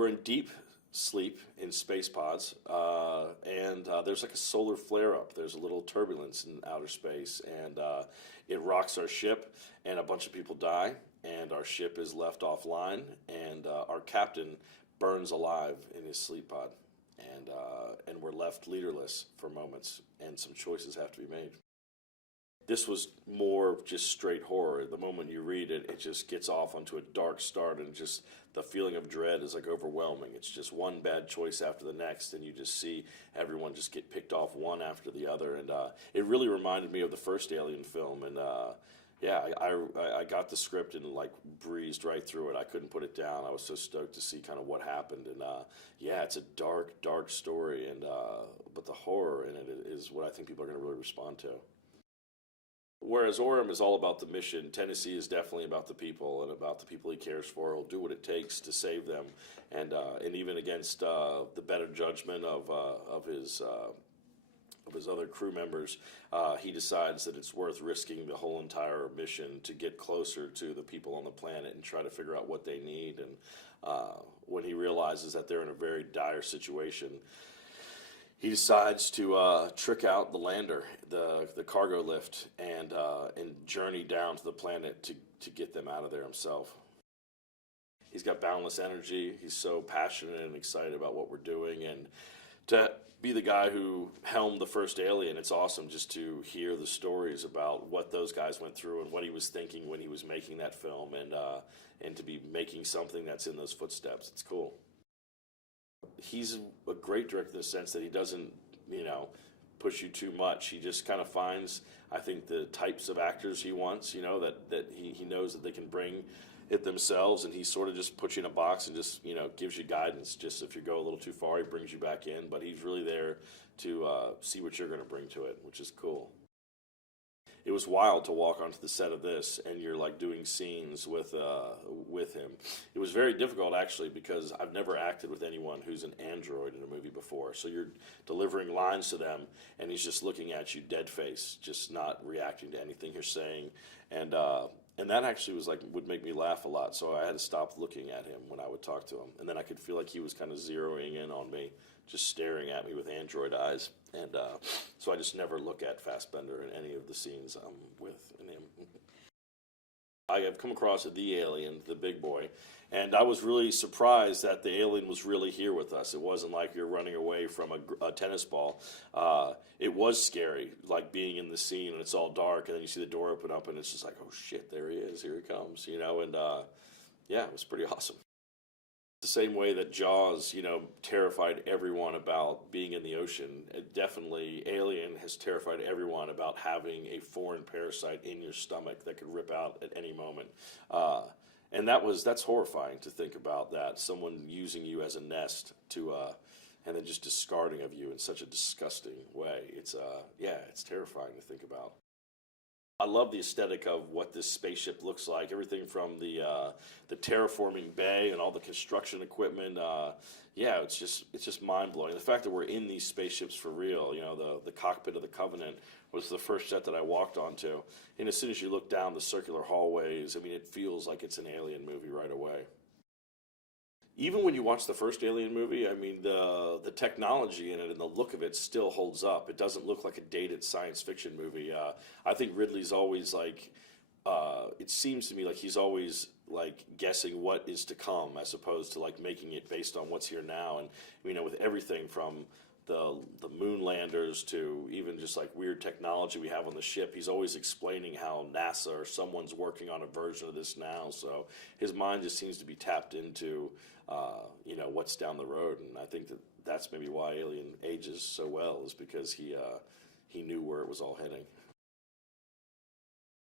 we're in deep sleep in space pods, and there's like a solar flare-up. There's a little turbulence in outer space, and it rocks our ship, and a bunch of people die, and our ship is left offline, and our captain burns alive in his sleep pod, and we're left leaderless for moments, and some choices have to be made. This was more just straight horror. The moment you read it, it just gets off onto a dark start, and just the feeling of dread is like overwhelming. It's just one bad choice after the next, and you just see everyone just get picked off one after the other. And it really reminded me of the first Alien film. And yeah, I got the script and like breezed right through it. I couldn't put it down. I was so stoked to see kind of what happened. And yeah, it's a dark, dark story, and but the horror in it is what I think people are going to really respond to. Whereas Orem is all about the mission, Tennessee is definitely about the people and about the people he cares for. He'll do what it takes to save them, and even against the better judgment of his other crew members, he decides that it's worth risking the whole entire mission to get closer to the people on the planet and try to figure out what they need. And when he realizes that they're in a very dire situation, he decides to trick out the lander, the cargo lift, and journey down to the planet to get them out of there himself. He's got boundless energy. He's so passionate and excited about what we're doing, and to be the guy who helmed the first Alien, it's awesome just to hear the stories about what those guys went through and what he was thinking when he was making that film, and to be making something that's in those footsteps. It's cool. He's a great director in the sense that he doesn't, push you too much. He just kind of finds, I think, the types of actors he wants, that he knows that they can bring it themselves, and he sort of just puts you in a box and just, gives you guidance. Just if you go a little too far, he brings you back in, but he's really there to see what you're going to bring to it, which is cool. It was wild to walk onto the set of this, and you're like doing scenes with him. It was very difficult actually, because I've never acted with anyone who's an android in a movie before. So you're delivering lines to them, and he's just looking at you dead face, just not reacting to anything you're saying, and that actually would make me laugh a lot. So I had to stop looking at him when I would talk to him, and then I could feel like he was kind of zeroing in on me, just staring at me with android eyes. And so I just never look at Fassbender in any of the scenes I'm with in him. I have come across the alien, the big boy, and I was really surprised that the alien was really here with us. It wasn't like you're running away from a tennis ball. It was scary, like being in the scene and it's all dark, and then you see the door open up and it's just like, oh shit, there he is, here he comes, and yeah, it was pretty awesome. The same way that Jaws, terrified everyone about being in the ocean, definitely Alien has terrified everyone about having a foreign parasite in your stomach that could rip out at any moment. And that's horrifying to think about, that someone using you as a nest and then just discarding of you in such a disgusting way. It's terrifying to think about. I love the aesthetic of what this spaceship looks like. Everything from the terraforming bay and all the construction equipment. Yeah, it's just mind blowing. The fact that we're in these spaceships for real. The cockpit of the Covenant was the first set that I walked onto. And as soon as you look down the circular hallways, it feels like it's an Alien movie right away. Even when you watch the first Alien movie, the technology in it and the look of it still holds up. It doesn't look like a dated science fiction movie. I think Ridley's always it seems to me like he's always guessing what is to come, as opposed to making it based on what's here now. And with everything from the moon landers to even just weird technology we have on the ship, he's always explaining how NASA or someone's working on a version of this now. So his mind just seems to be tapped into what's down the road, and I think that's maybe why Alien ages so well, is because he knew where it was all heading.